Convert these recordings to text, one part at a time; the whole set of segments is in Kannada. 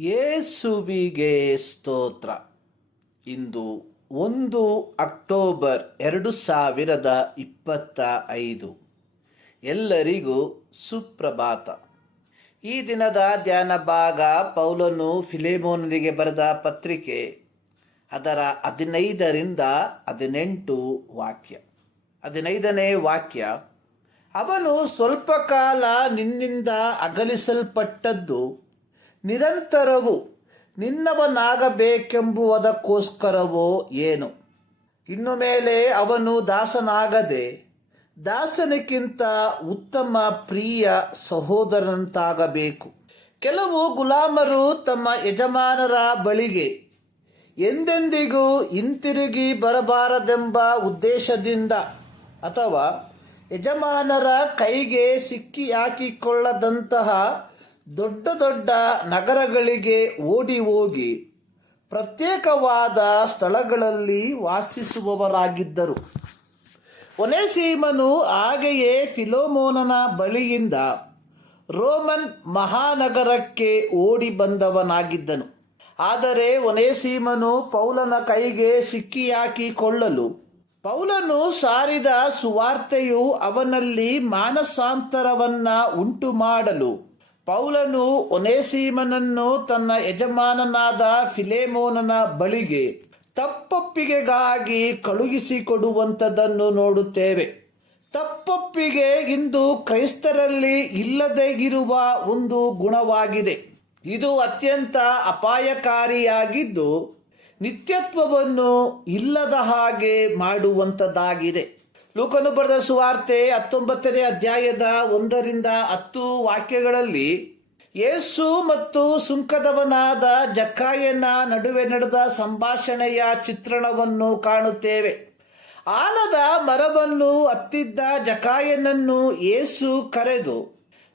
ಯೇಸುವಿಗೆ ಸ್ತೋತ್ರ. ಇಂದು ಒಂದು ಅಕ್ಟೋಬರ್ ಎರಡು ಸಾವಿರದ ಇಪ್ಪತ್ತ ಐದು. ಎಲ್ಲರಿಗೂ ಸುಪ್ರಭಾತ. ಈ ದಿನದ ಧ್ಯಾನ ಭಾಗ ಪೌಲನು ಫಿಲೇಮೋನರಿಗೆ ಬರೆದ ಪತ್ರಿಕೆ, ಅದರ ಹದಿನೈದರಿಂದ ಹದಿನೆಂಟು ವಾಕ್ಯ. ಹದಿನೈದನೇ ವಾಕ್ಯ, ಅವನು ಸ್ವಲ್ಪ ಕಾಲ ನಿನ್ನಿಂದ ಅಗಲಿಸಲ್ಪಟ್ಟದ್ದು ನಿರಂತರವು ನಿನ್ನವನಾಗಬೇಕೆಂಬುದಕ್ಕೋಸ್ಕರವೋ ಏನು? ಇನ್ನು ಮೇಲೆ ಅವನು ದಾಸನಾಗದೆ ದಾಸನಕ್ಕಿಂತ ಉತ್ತಮ ಪ್ರಿಯ ಸಹೋದರನಂತಾಗಬೇಕು. ಕೆಲವು ಗುಲಾಮರು ತಮ್ಮ ಯಜಮಾನರ ಬಳಿಗೆ ಎಂದೆಂದಿಗೂ ಹಿಂತಿರುಗಿ ಬರಬಾರದೆಂಬ ಉದ್ದೇಶದಿಂದ ಅಥವಾ ಯಜಮಾನರ ಕೈಗೆ ಸಿಕ್ಕಿ ಹಾಕಿಕೊಳ್ಳದಂತಹ ದೊಡ್ಡ ದೊಡ್ಡ ನಗರಗಳಿಗೆ ಓಡಿ ಹೋಗಿ ಪ್ರತ್ಯೇಕವಾದ ಸ್ಥಳಗಳಲ್ಲಿ ವಾಸಿಸುವವರಾಗಿದ್ದರು. ಒನೆಸೀಮನು ಹಾಗೆಯೇ ಫಿಲೋಮೋನನ ಬಳಿಯಿಂದ ರೋಮನ್ ಮಹಾನಗರಕ್ಕೆ ಓಡಿ ಬಂದವನಾಗಿದ್ದನು. ಆದರೆ ಒನೇಸೀಮನು ಪೌಲನ ಕೈಗೆ ಸಿಕ್ಕಿ ಹಾಕಿಕೊಳ್ಳಲು ಪೌಲನು ಸಾರಿದ ಸುವಾರ್ತೆಯು ಅವನಲ್ಲಿ ಮಾನಸಾಂತರವನ್ನು ಉಂಟು ಮಾಡಲು ಪೌಲನು ಒನೇಸೀಮನನ್ನು ತನ್ನ ಯಜಮಾನನಾದ ಫಿಲೇಮೋನನ ಬಳಿಗೆ ತಪ್ಪೊಪ್ಪಿಗೆಗಾಗಿ ಕಳುಹಿಸಿಕೊಡುವಂಥದ್ದನ್ನು ನೋಡುತ್ತೇವೆ. ತಪ್ಪೊಪ್ಪಿಗೆ ಇಂದು ಕ್ರೈಸ್ತರಲ್ಲಿ ಇಲ್ಲದೇ ಇರುವ ಒಂದು ಗುಣವಾಗಿದೆ. ಇದು ಅತ್ಯಂತ ಅಪಾಯಕಾರಿಯಾಗಿದ್ದು ನಿತ್ಯತ್ವವನ್ನು ಇಲ್ಲದ ಹಾಗೆ ಮಾಡುವಂಥದ್ದಾಗಿದೆ. ಲೂಕನು ಬರೆದ ಸುವಾರ್ತೆ ಹತ್ತೊಂಬತ್ತನೇ ಅಧ್ಯಾಯದ ಒಂದರಿಂದ ಹತ್ತು ವಾಕ್ಯಗಳಲ್ಲಿ, ಯೇಸು ಮತ್ತು ಸುಂಕದವನಾದ ಜಕ್ಕಾಯನ ನಡುವೆ ನಡೆದ ಸಂಭಾಷಣೆಯ ಚಿತ್ರಣವನ್ನು ಕಾಣುತ್ತೇವೆ. ಆಲದ ಮರವನ್ನು ಹತ್ತಿದ್ದ ಜಕಾಯನನ್ನು ಏಸು ಕರೆದು,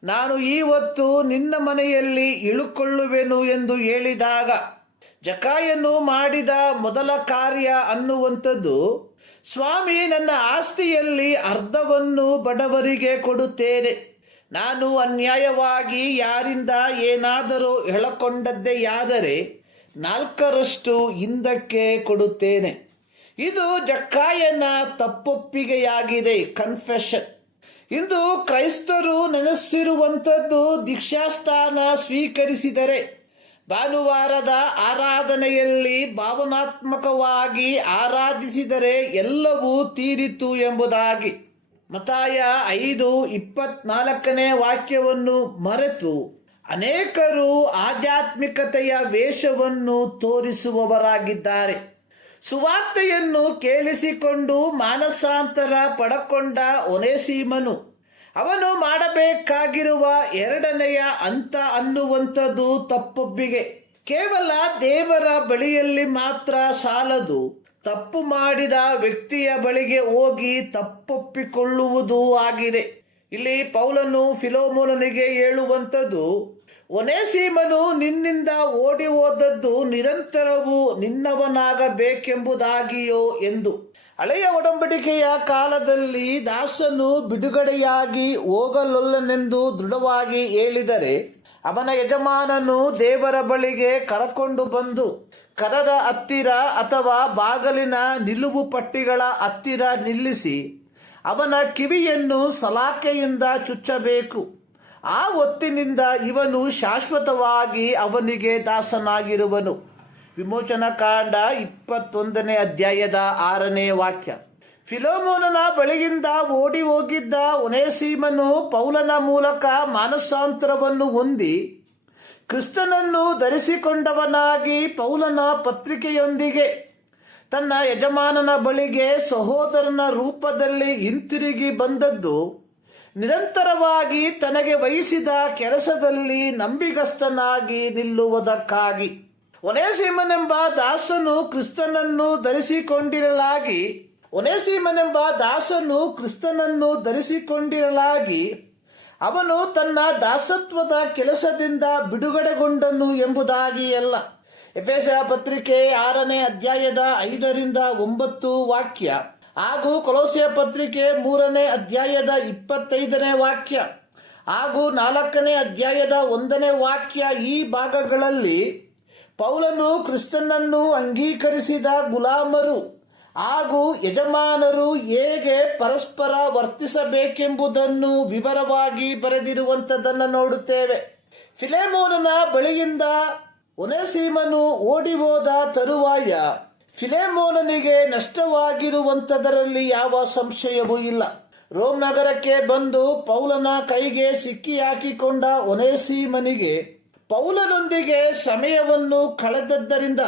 ನಾನು ಈ ಹೊತ್ತು ನಿನ್ನ ಮನೆಯಲ್ಲಿ ಇಳುಕೊಳ್ಳುವೆನು ಎಂದು ಹೇಳಿದಾಗ ಜಕಾಯನು ಮಾಡಿದ ಮೊದಲ ಕಾರ್ಯ ಅನ್ನುವಂಥದ್ದು, ಸ್ವಾಮಿ ನನ್ನ ಆಸ್ತಿಯಲ್ಲಿ ಅರ್ಧವನ್ನು ಬಡವರಿಗೆ ಕೊಡುತ್ತೇನೆ. ನಾನು ಅನ್ಯಾಯವಾಗಿ ಯಾರಿಂದ ಏನಾದರೂ ಎಳಕೊಂಡದ್ದೆಯಾದರೆ ನಾಲ್ಕರಷ್ಟು ಹಿಂದಕ್ಕೆ ಕೊಡುತ್ತೇನೆ. ಇದು ಜಕ್ಕಾಯನ ತಪ್ಪೊಪ್ಪಿಗೆಯಾಗಿದೆ ಕನ್ಫೆಷನ್ ಇಂದು ಕ್ರೈಸ್ತರು ನೆನೆಸಿರುವಂಥದ್ದು ದೀಕ್ಷಾಸ್ಥಾನ ಸ್ವೀಕರಿಸಿದರೆ ಭಾನುವಾರದ ಆರಾಧನೆಯಲ್ಲಿ ಭಾವನಾತ್ಮಕವಾಗಿ ಆರಾಧಿಸಿದರೆ ಎಲ್ಲವೂ ತೀರಿತು ಎಂಬುದಾಗಿ ಮತಾಯ ಐದು ಇಪ್ಪತ್ನಾಲ್ಕನೇ ವಾಕ್ಯವನ್ನು ಮರೆತು ಅನೇಕರು ಆಧ್ಯಾತ್ಮಿಕತೆಯ ವೇಷವನ್ನು ತೋರಿಸುವವರಾಗಿದ್ದಾರೆ. ಸುವಾರ್ತೆಯನ್ನು ಕೇಳಿಸಿಕೊಂಡು ಮಾನಸಾಂತರ ಪಡಕೊಂಡ ಒನೆಸೀಮನು ಅವನು ಮಾಡಬೇಕಾಗಿರುವ ಎರಡನೆಯ ಅಂತ ಅನ್ನುವಂಥದ್ದು ತಪ್ಪೊಬ್ಬಿಗೆ. ಕೇವಲ ದೇವರ ಬಳಿಯಲ್ಲಿ ಮಾತ್ರ ಸಾಲದು. ತಪ್ಪು ಮಾಡಿದ ವ್ಯಕ್ತಿಯ ಬಳಿಗೆ ಹೋಗಿ ತಪ್ಪೊಪ್ಪಿಕೊಳ್ಳುವುದು ಆಗಿದೆ. ಇಲ್ಲಿ ಪೌಲನು ಫಿಲೋಮೋನನಿಗೆ ಹೇಳುವಂಥದ್ದು, ಒನೇಸೀಮನು ನಿನ್ನಿಂದ ಓಡಿ ಹೋದದ್ದು ನಿರಂತರವೂ ನಿನ್ನವನಾಗಬೇಕೆಂಬುದಾಗಿಯೋ ಎಂದು. ಹಳೆಯ ಒಡಂಬಡಿಕೆಯ ಕಾಲದಲ್ಲಿ ದಾಸನು ಬಿಡುಗಡೆಯಾಗಿ ಹೋಗಲೊಲ್ಲನೆಂದು ದೃಢವಾಗಿ ಹೇಳಿದರೆ ಅವನ ಯಜಮಾನನು ದೇವರ ಬಳಿಗೆ ಕರಕೊಂಡು ಬಂದು, ಕದದ ಹತ್ತಿರ ಅಥವಾ ಬಾಗಲಿನ ನಿಲುವು ಪಟ್ಟಿಗಳ ಹತ್ತಿರ ನಿಲ್ಲಿಸಿ, ಅವನ ಕಿವಿಯನ್ನು ಸಲಾಕೆಯಿಂದ ಚುಚ್ಚಬೇಕು. ಆ ಹೊತ್ತಿನಿಂದ ಇವನು ಶಾಶ್ವತವಾಗಿ ಅವನಿಗೆ ದಾಸನಾಗಿರುವನು. ವಿಮೋಚನ ಕಾಂಡ ಇಪ್ಪತ್ತೊಂದನೇ ಅಧ್ಯಾಯದ ಆರನೇ ವಾಕ್ಯ. ಫಿಲೋಮೋನನ ಬಳಿಯಿಂದ ಓಡಿ ಹೋಗಿದ್ದ ಒನೇಸೀಮನು ಪೌಲನ ಮೂಲಕ ಮಾನಸಾಂತರವನ್ನು ಹೊಂದಿ ಕ್ರಿಸ್ತನನ್ನು ಧರಿಸಿಕೊಂಡವನಾಗಿ ಪೌಲನ ಪತ್ರಿಕೆಯೊಂದಿಗೆ ತನ್ನ ಯಜಮಾನನ ಬಳಿಗೆ ಸಹೋದರನ ರೂಪದಲ್ಲಿ ಹಿಂತಿರುಗಿ ಬಂದದ್ದು ನಿರಂತರವಾಗಿ ತನಗೆ ವಹಿಸಿದ ಕೆಲಸದಲ್ಲಿ ನಂಬಿಗಸ್ತನಾಗಿ ನಿಲ್ಲುವುದಕ್ಕಾಗಿ. ಒನೇಸೀಮನೆಂಬ ದಾಸನು ಕ್ರಿಸ್ತನನ್ನು ಧರಿಸಿಕೊಂಡಿರಲಾಗಿ, ಒನೇಸೀಮನೆಂಬ ದಾಸನು ಕ್ರಿಸ್ತನನ್ನು ಧರಿಸಿಕೊಂಡಿರಲಾಗಿ, ಅವನು ತನ್ನ ದಾಸತ್ವದ ಕೆಲಸದಿಂದ ಬಿಡುಗಡೆಗೊಂಡನು ಎಂಬುದಾಗಿ ಅಲ್ಲ. ಎಫೆಸ ಪತ್ರಿಕೆ ಆರನೇ ಅಧ್ಯಾಯದ ಐದರಿಂದ ಒಂಬತ್ತು ವಾಕ್ಯ ಹಾಗೂ ಕೊಲೋಸಿಯ ಪತ್ರಿಕೆ ಮೂರನೇ ಅಧ್ಯಾಯದ ಇಪ್ಪತ್ತೈದನೇ ವಾಕ್ಯ ಹಾಗೂ ನಾಲ್ಕನೇ ಅಧ್ಯಾಯದ ಒಂದನೇ ವಾಕ್ಯ ಈ ಭಾಗಗಳಲ್ಲಿ ಪೌಲನು ಕ್ರಿಸ್ತನನ್ನು ಅಂಗೀಕರಿಸಿದ ಗುಲಾಮರು. ಹಾಗೂ ಯಜಮಾನರು ಹೇಗೆ ಪರಸ್ಪರ ವರ್ತಿಸಬೇಕೆಂಬುದನ್ನು ವಿವರವಾಗಿ ಬರೆದಿರುವಂಥದ್ದನ್ನು ನೋಡುತ್ತೇವೆ. ಫಿಲೆಮೋನನ ಬಳಿಯಿಂದ ಒನೆಸೀಮನು ಓಡಿ ಹೋದ ತರುವಾಯ ಫಿಲೆಮೋನನಿಗೆ ನಷ್ಟವಾಗಿರುವಂಥದರಲ್ಲಿ ಯಾವ ಸಂಶಯವೂ ಇಲ್ಲ. ರೋಮ್ ನಗರಕ್ಕೆ ಬಂದು ಪೌಲನ ಕೈಗೆ ಸಿಕ್ಕಿ ಹಾಕಿಕೊಂಡ ಒನೆಸೀಮನಿಗೆ ಪೌಲನೊಂದಿಗೆ ಸಮಯವನ್ನು ಕಳೆದದ್ದರಿಂದ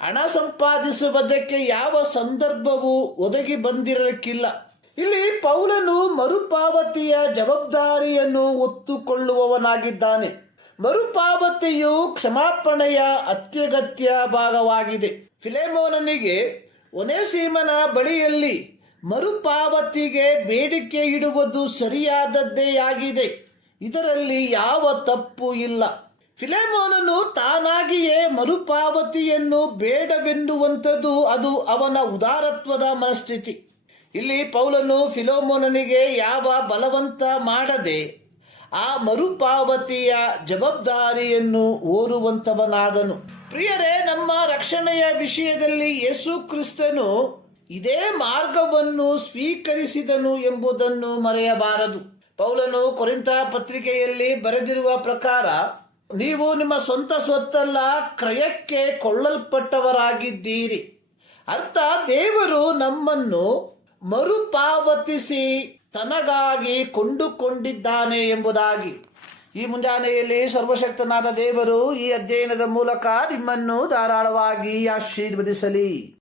ಹಣ ಸಂಪಾದಿಸುವುದಕ್ಕೆ ಯಾವ ಸಂದರ್ಭವೂ ಒದಗಿ ಬಂದಿರಲಿಕ್ಕಿಲ್ಲ. ಇಲ್ಲಿ ಪೌಲನು ಮರುಪಾವತಿಯ ಜವಾಬ್ದಾರಿಯನ್ನು ಒತ್ತುಕೊಳ್ಳುವವನಾಗಿದ್ದಾನೆ. ಮರುಪಾವತಿಯು ಕ್ಷಮಾಪಣೆಯ ಅತ್ಯಗತ್ಯ ಭಾಗವಾಗಿದೆ. ಫಿಲೆಮೋನನಿಗೆ ಒನೇಸೀಮನ ಬಳಿಯಲ್ಲಿ ಮರುಪಾವತಿಗೆ ಬೇಡಿಕೆ ಇಡುವುದು ಸರಿಯಾದದ್ದೇ ಆಗಿದೆ. ಇದರಲ್ಲಿ ಯಾವ ತಪ್ಪು ಇಲ್ಲ. ಫಿಲೆಮೋನನು ತಾನಾಗಿಯೇ ಮರುಪಾವತಿಯನ್ನು ಬೇಡವೆನ್ನುವಂಥದ್ದು ಅದು ಅವನ ಉದಾರತ್ವದ ಮನಸ್ಥಿತಿ. ಇಲ್ಲಿ ಪೌಲನು ಫಿಲೋಮೋನನಿಗೆ ಯಾವ ಬಲವಂತ ಮಾಡದೆ ಆ ಮರುಪಾವತಿಯ ಜವಾಬ್ದಾರಿಯನ್ನು ಓರುವಂತವನಾದನು ಪ್ರಿಯರೇ, ನಮ್ಮ ರಕ್ಷಣೆಯ ವಿಷಯದಲ್ಲಿ ಯೇಸು ಕ್ರಿಸ್ತನು ಇದೇ ಮಾರ್ಗವನ್ನು ಸ್ವೀಕರಿಸಿದನು ಎಂಬುದನ್ನು ಮರೆಯಬಾರದು. ಪೌಲನು ಕೊರಿಂತ ಪತ್ರಿಕೆಯಲ್ಲಿ ಬರೆದಿರುವ ಪ್ರಕಾರ ನೀವು ನಿಮ್ಮ ಸ್ವಂತ ಸ್ವತ್ತಲ್ಲ, ಕ್ರಯಕ್ಕೆ ಕೊಳ್ಳಲ್ಪಟ್ಟವರಾಗಿದ್ದೀರಿ. ಅರ್ಥ, ದೇವರು ನಮ್ಮನ್ನು ಮರುಪಾವತಿಸಿ ತನಗಾಗಿ ಕೊಂಡುಕೊಂಡಿದ್ದಾನೆ ಎಂಬುದಾಗಿ. ಈ ಮುಂಜಾನೆಯಲ್ಲಿ ಸರ್ವಶಕ್ತನಾದ ದೇವರು ಈ ಅಧ್ಯಯನದ ಮೂಲಕ ನಿಮ್ಮನ್ನು ಧಾರಾಳವಾಗಿ ಆಶೀರ್ವದಿಸಲಿ.